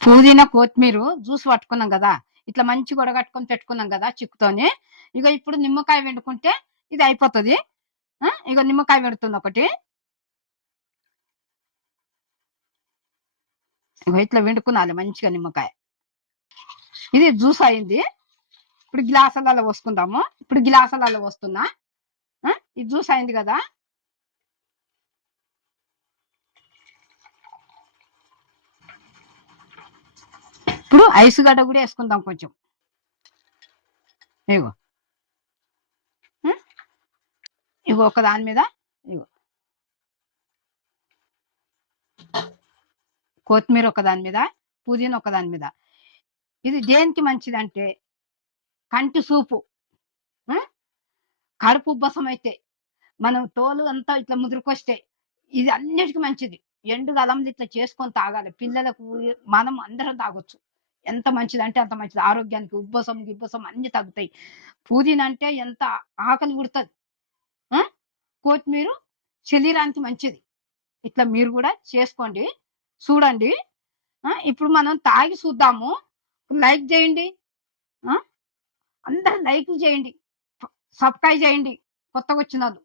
పుదీనా, కొత్తిమీర జ్యూస్ పట్టుకున్నాం గదా! ఇట్లా మంచిగా వడగట్టుకొని పెట్టుకున్నాం గదా! చిక్కుతోని. ఇప్పుడు నిమ్మకాయ పిండుకుంటే ఇది అయిపోతది. ఇగో నిమ్మకాయ పిండుతున్నా ఒకటి. ఇగో ఇట్లా పిండుకునాలి మంచిగా నిమ్మకాయ. ఇది జ్యూస్ అయింది. ఇప్పుడు గ్లాసులలో పోసుకుందాము. ఇప్పుడు గ్లాసులలో పోస్తున్నా. ఇది జ్యూస్ అయింది గదా! ఇప్పుడు ఐస్ గడ్డ గూడా యేసుకుందాం కొంచెం. ఇగో. హ్మ్. ఇగో ఒక దాని మీద ఇగో కొత్తిమీర ఒక దాని మీద, పుదీనా ఒక దాని మీద. ఇది దేనికి మంచిదంటే కంటి చూపు, హ్మ్. కడుపు ఉబ్బసం అయితే, మనం తోలు అంతా ఇట్లా ముదురుకొస్తే ఇది అన్నిటికి మంచిది. ఎండుగలంలో ఇట్లా చేసుకొని తాగాలి. పిల్లలకు మనం అందరం తాగొచ్చు. ఎంత మంచిదంటే అంత మంచిది. ఆరోగ్యానికి ఉబ్బసం, గిబ్బసం అన్నీ తగ్గుతాయి. పుదీనా అంటే ఎంత ఆకలి పుడతది. ఆ! కొత్తిమీర శరీరానికి మంచిది. ఇట్లా మీరు గూడా చేసుకోండి. చూడండి. ఇప్పుడు మనం తాగి చూద్దాము. లైక్ జేయండి. ఆ! అందరూ లైకులు చేయండి. సబ్‌స్క్రైబ్ చేయండి కొత్తగొచ్చినోళ్ళు.